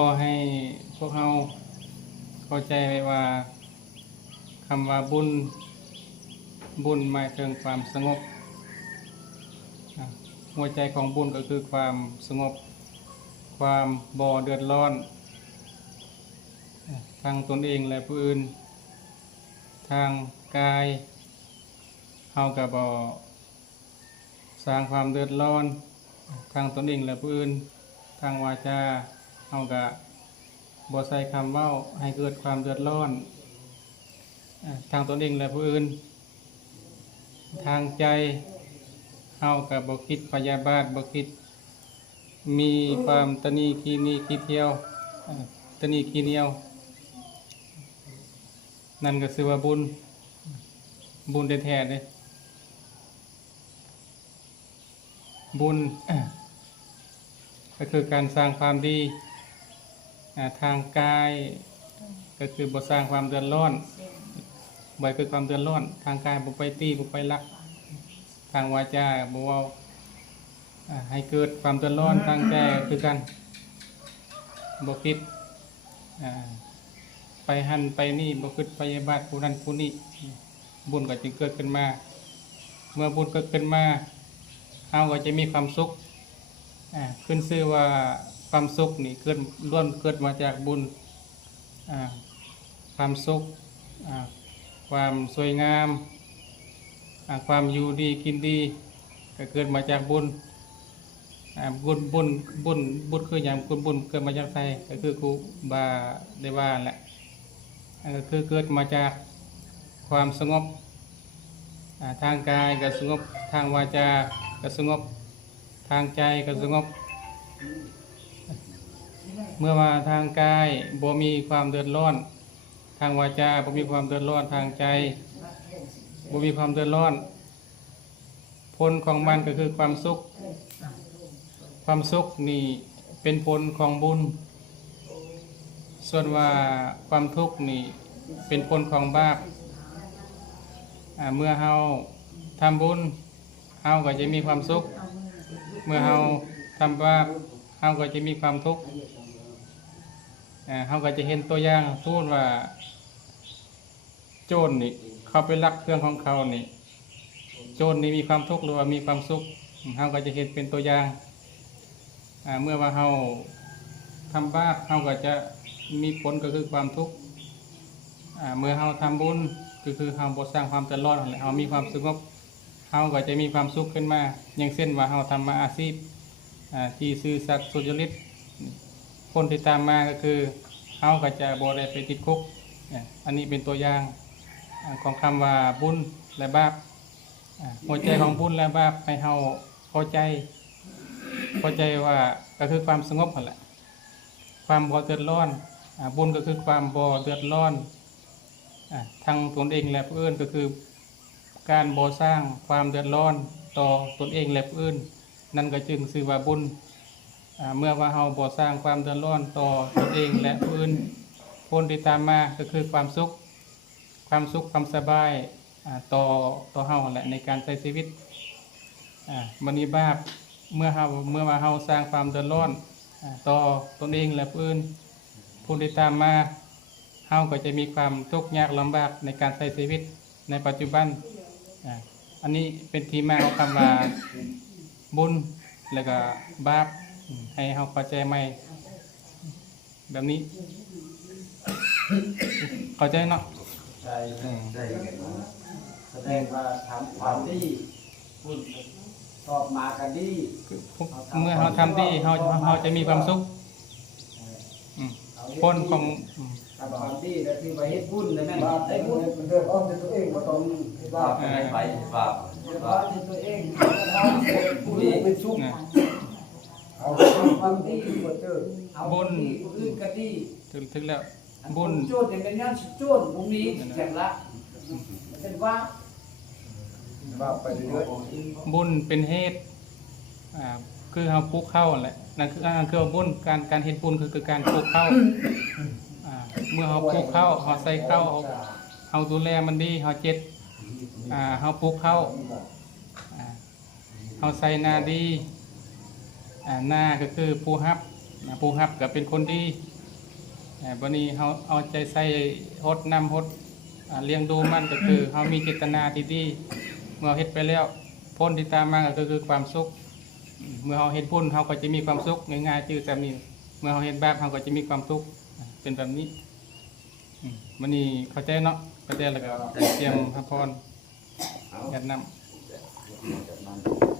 อให้พวกเราเข้าใจไว้ว่าคำว่าบุญหมายถึงความสงบหัวใจของบุญก็คือความสงบความบ่เดือดร้อนทางตนเองและผู้อื่นทางกายเฮาก็บ่สร้างความเดือดร้อนทางตนเองและผู้อื่นทางวาจาเฮาก็บ่ใส่คำเว้าให้เกิดความเดือดร้อนทางตนเองและผู้อื่นทางใจเฮาก็บ่คิดพยาบาทบ่คิดมีความตนีขี้นี้ขี้เที่ยวตนีขี้เหนียวนั่นก็ชื่อว่าบุญแท้ๆเด้บุญก็คือการสร้างความดีทางกายก็คือบ่สร้างความเดือดร้อนบ่คือความเดือดร้อนทางกายบ่ไปตีบ่ไปลักทางวาจาบ่เว้าให้เกิดความเดือดร้อนทางใจคือกันบ่คิดไปหันไปนี่บ่คิดพยาบาทผู้นั้นผู้นี้บุญก็จึงเกิดขึ้นมาเมื่อบุญเกิดขึ้นมาเฮาก็จะมีความสุขขึ้นชื่อว่าความสุขนี่เกิดมาจากบุญความสุขความสวยงามความอยู่ดีกินดีก็เกิดมาจากบุญบุญคืออย่างบุญเกิดมาจากไสก็คือครูบาได้ว่าแหละก็คือเกิดมาจากความสงบทางกายก็สงบทางวาจาก็สงบทางใจก็สงบเมื่อว่าทางกายบ่มีความเดือดร้อนทางวาจาบ่มีความเดือดร้อนทางใจบ่มีความเดือดร้อนผลของมันก็คือความสุขความสุขนี่เป็นผลของบุญส่วนว่าความทุกข์นี่เป็นผลของบาปเมื่อเฮาทำบุญเฮาก็จะมีความสุขเมื่อเฮาทำบาปเฮาก็จะมีความทุกข์เฮาก็จะเห็นตัวอย่างทูตว่าโจรนี่เขาไปลักเครื่องของเขานี่โจรนี่มีความทุกข์หรือว่ามีความสุขเฮาก็จะเห็นเป็นตัวอย่างเมื่อว่าเฮาทำบาปเฮาก็จะมีผลก็คือความทุกข์เมื่อเฮาทำบุญก็คือเฮาบ่สร้างความเดือดร้อนนั่นแหละเฮามีความสงบเฮาก็จะมีความสุขขึ้นมาอย่างเช่นว่าเฮาทำมาอาชีพที่ซื่อสัตย์สุจริตผลที่ตามมาก็คือเฮาก็จะบ่ได้ไปติดคุกอันนี้เป็นตัวอย่างของคำว่าบุญและบาปหัวใจของบุญและบาปให้เฮาเข้าใจว่าก็คือความสงบนั่นแหละความบ่เดือดร้อนบุญก็คือความบ่เดือดร้อนทั้งตนเองและผู้อื่นก็คือการบ่สร้างความเดือดร้อนต่อตนเองและผู้อื่นนั่นก็จึงชื่อว่าบุญเมื่อว่าเฮาบ่สร้างความเดือดร้อนต่อตนเองและผู้อื่นผลที่ตามมาก็คือความสุขความสบายต่อเฮาแหละในการใช้ชีวิตบัดนี้บาปเมื่อว่าเฮาสร้างความเดือดร้อนต่อตนเองและผู้อื่นผลที่ตามมาเฮาก็จะมีความทุกข์ยากลำบากในการใช้ชีวิตในปัจจุบันอันนี้เป็นที่มาของคำว่าบุญแล้วก็บาปให้เฮาเข้าใจใหม่แบบนี้เข้าใจเนาะใช่แสดงว่าทำความดีคุณตอบมากันดีเมื่อเราทำดีเราจะมีความสุขผลของทำความดีแล้วที่ไปเฮ็ดบุญนั่นบาปได้บุญมันเดือดร้อนตัวเองบ่ต้องบาปไปบาปที่ตัวเองผู้นี้เป็นสุขเอาความดีบ่เจอเอาบุญผู้อื่นก็ดีถึงแล้วบุญโจทย์จะเป็นงานโจทย์พรุ่งนี้อย่างละเป็นว่าไปเรื่อยบุญเป็นเหตุคือเราปลูกข้าวแหละนั่นคือบุญการเฮ็ดบุญคือการปลูกข้าวเมื่อเราปลูกข้าวเราใส่ข้าวเราดูแลมันดีเราเจ็ดเราปลูกข้าวเราใส่นาดีนาก็คือผู้รับ ผู้รับก็เป็นคนดีวันนี้เฮาเอาใจใส่ฮดนำฮดเลี้ยงดูมันก็คือเฮามีเจตนาที่ดีเมื่อเฮ็ดไปแล้วผลที่ตามมาก็คือความสุขเมื่อเฮาเฮ็ดบุญเฮาก็จะมีความสุขง่ายๆชื่อแบบนี้เมื่อเฮาเฮ็ดบาปเฮาก็จะมีความทุกข์เป็นแบบนี้วันนี้เข้าใจเนาะเข้าใจแล้วก็เตรียมพระพรยัดนำ